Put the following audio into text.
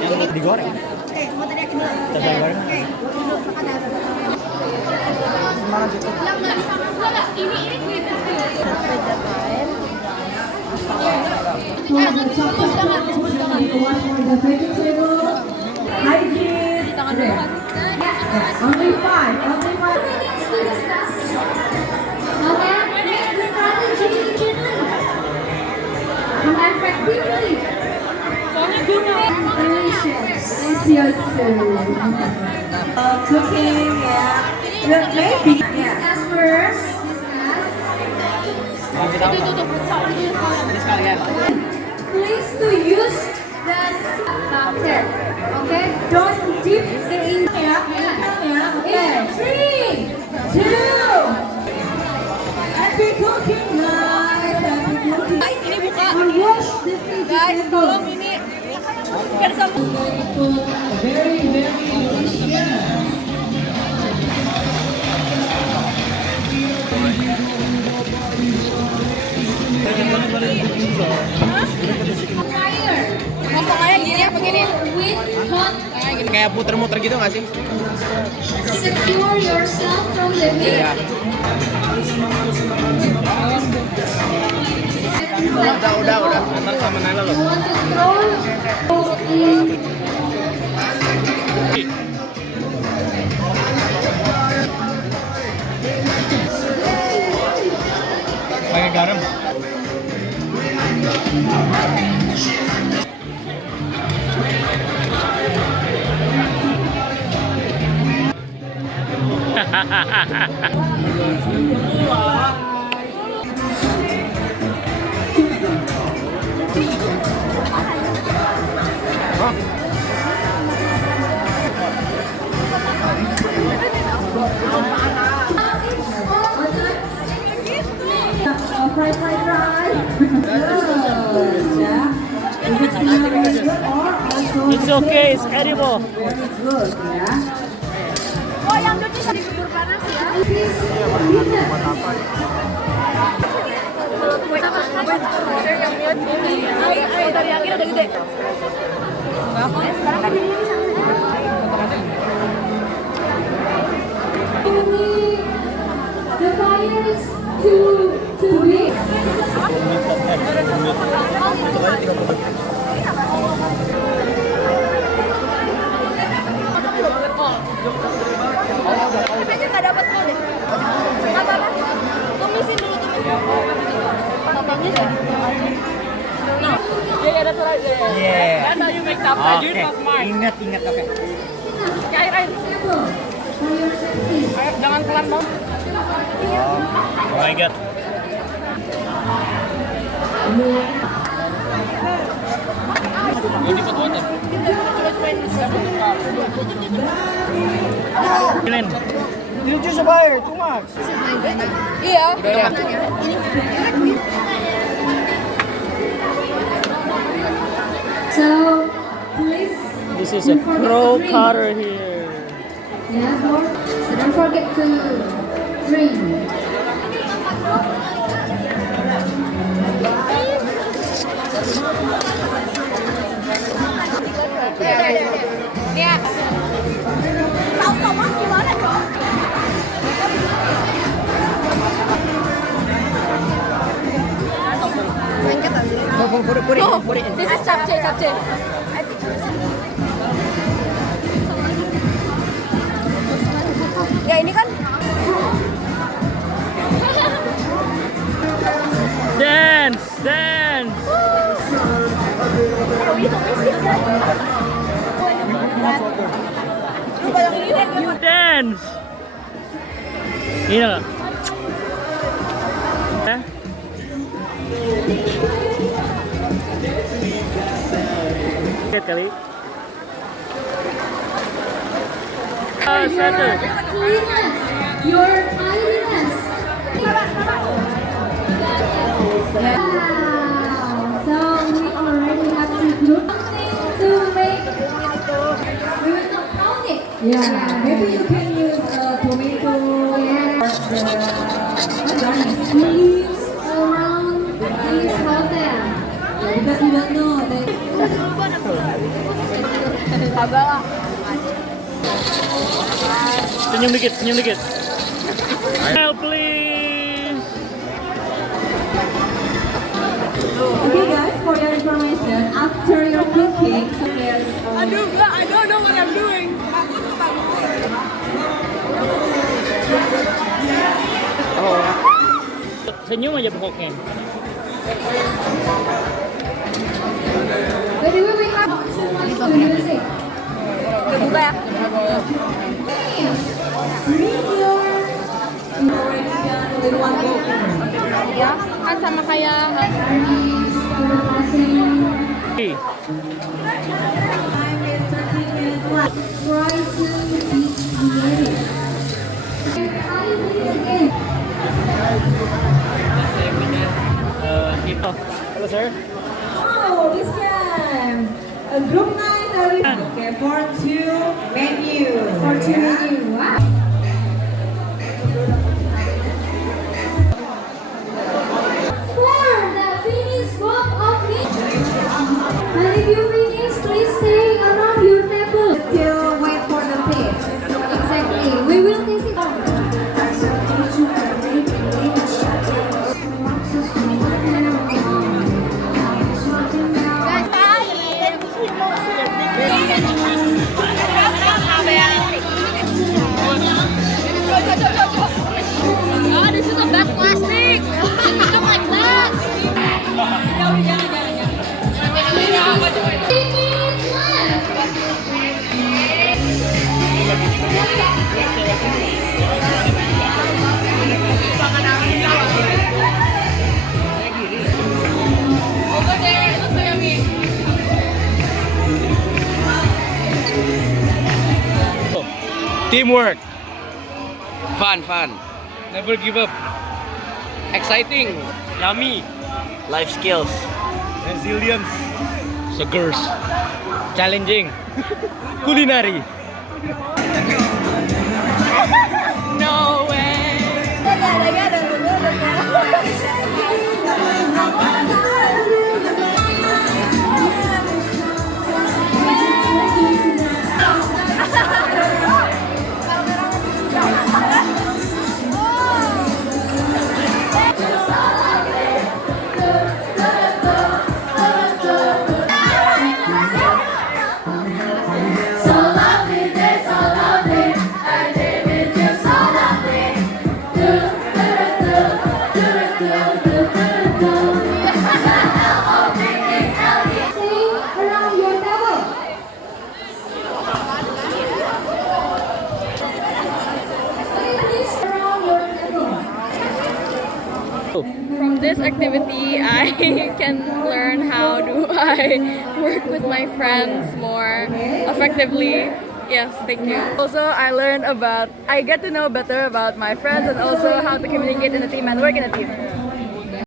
Yang digoreng. Oke, mau tadi aku bilang. Coba goreng. Oke, makan ada. Semangat itu. Ini kulit. Hygiene. Only five. Only five. Cooking, yeah. Maybe. Yeah. First. Ini sekalian. Please to use the butter. Okay, don't dip the ink. Yeah. Okay. 3, 2. Happy cooking, guys. Happy cooking. Ini buka. Wash the Guys, tolong ini. Biar sama. Very, very delicious. Mau kayak gini apa gini? Kayak puter-muter gitu nggak sih? Secure yourself from the heat. Iya. Udah. Antar sama Nala loh. You want to throw in. Pakai garam. Fry. Good, yeah. Is it smelling good or also? It's okay, it's edible. Good, yeah. Oh, yang cuci tadi bubur panas ya. Buat apa? Yang lihat ini. Ayo dari yang ini udah gede. Sekarang kan ini The fire is too big. kayaknya nggak dapat kok deh. Nggak apa-apa. Tumisin dulu. Papanya ya. No. Yeah, that's what I did. Yeah. That's how you make tapa. You Oke. was smart. Ingat, oke. Air. Ayo, jangan pelan dong. Oh my god. Kalian. You just fire too much. Iya. So, please. This is a pro cutter here. Yeah, so don't forget to drink. Nia. Tahu kamu gimana dong? Put it in. This is capcay. Ya ini kan Dance. You dance. Ini nggak? Lihat kali. Satu. Your kindness. Wow. So we already have to do something to make. We will not count it. Yeah. Maybe you can use tomato. Yeah. The leaves around this hotel. because we don't know that. Senyum dikit, senyum dikit. Smile please. Okay guys, for your information, after your cooking, so there's I don't know what I'm doing. Senyum aja pokoknya. by the way, we have too much to music. Buka ya. Bring your already done with one go. Ya, kan sama kayak Please, for passing. Hey. Time is 13 minutes left. Try to beat the minute. Try this again. Gitu. Halo sir. Oh, this time. A group night. Okay, for two menu. For two menu. Wow. For the finish group of me. And if you finish, please stay around your table. Still wait for the taste. Exactly. We will taste it. Oh, this is a bad plastic. Not like that. Over there, it looks like me. Teamwork. Fun. Never give up. Exciting. Yummy. Life skills. Resilience. Sugars. Challenging. Culinary. No way. So lovely, they're so lovely. I live with you so lovely. Do, do, do, do, do, do, do, do. Sing around your table. Okay, please around your table. From this activity, I can learn how do I work with my friends more effectively. Yes, thank you. Also, I get to know better about my friends and also how to communicate in a team and work in a team.